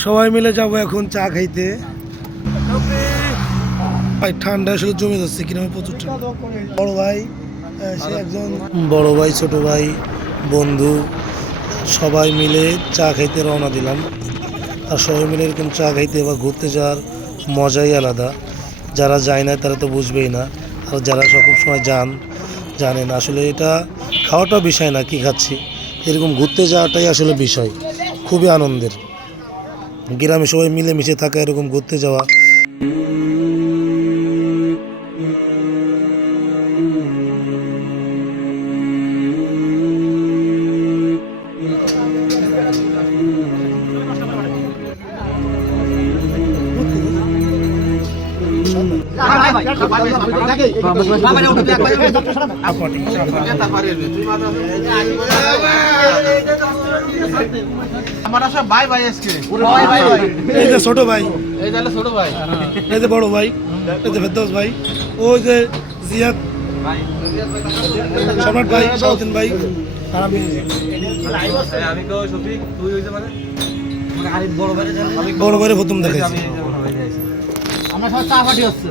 সবাই মিলে যাবো এখন চা খাইতে। ভাই ঠান্ডা আসলে জমে যাচ্ছে কিনা, প্রচুর ঠান্ডা। বড় ভাই, সে একজন বড় ভাই, ছোট ভাই, বন্ধু সবাই মিলে চা খাইতে রওনা দিলাম। আর সবাই মিলে এরকম চা খাইতে বা ঘুরতে যাওয়ার মজাই আলাদা। যারা যায় না তারা তো বুঝবেই না, আর যারা সব সময় জানেন আসলে এটা খাওয়াটা বিষয় না, কি খাচ্ছি, এরকম ঘুরতে যাওয়াটাই আসলে বিষয়। খুবই আনন্দের, গ্রামে সবাই মিলেমিশে থাকা, এরকম ঘুরতে যাওয়া। আমরা সব ভাই ভাই আজকে। এই যে ছোট ভাই, এই তাহলে ছোট ভাই, এই যে বড় ভাই, এই যে ফেরদৌস ভাই, ওই যে জিয়াদ সম্রাট ভাই, শাহউদ্দিন ভাই, আর আমি। আমি তো শফিক, তুই হইতে মানে বড় ভাইয়ের প্রথম দেখাইছি। আমরা সবাই চা পার্টি হচ্ছে।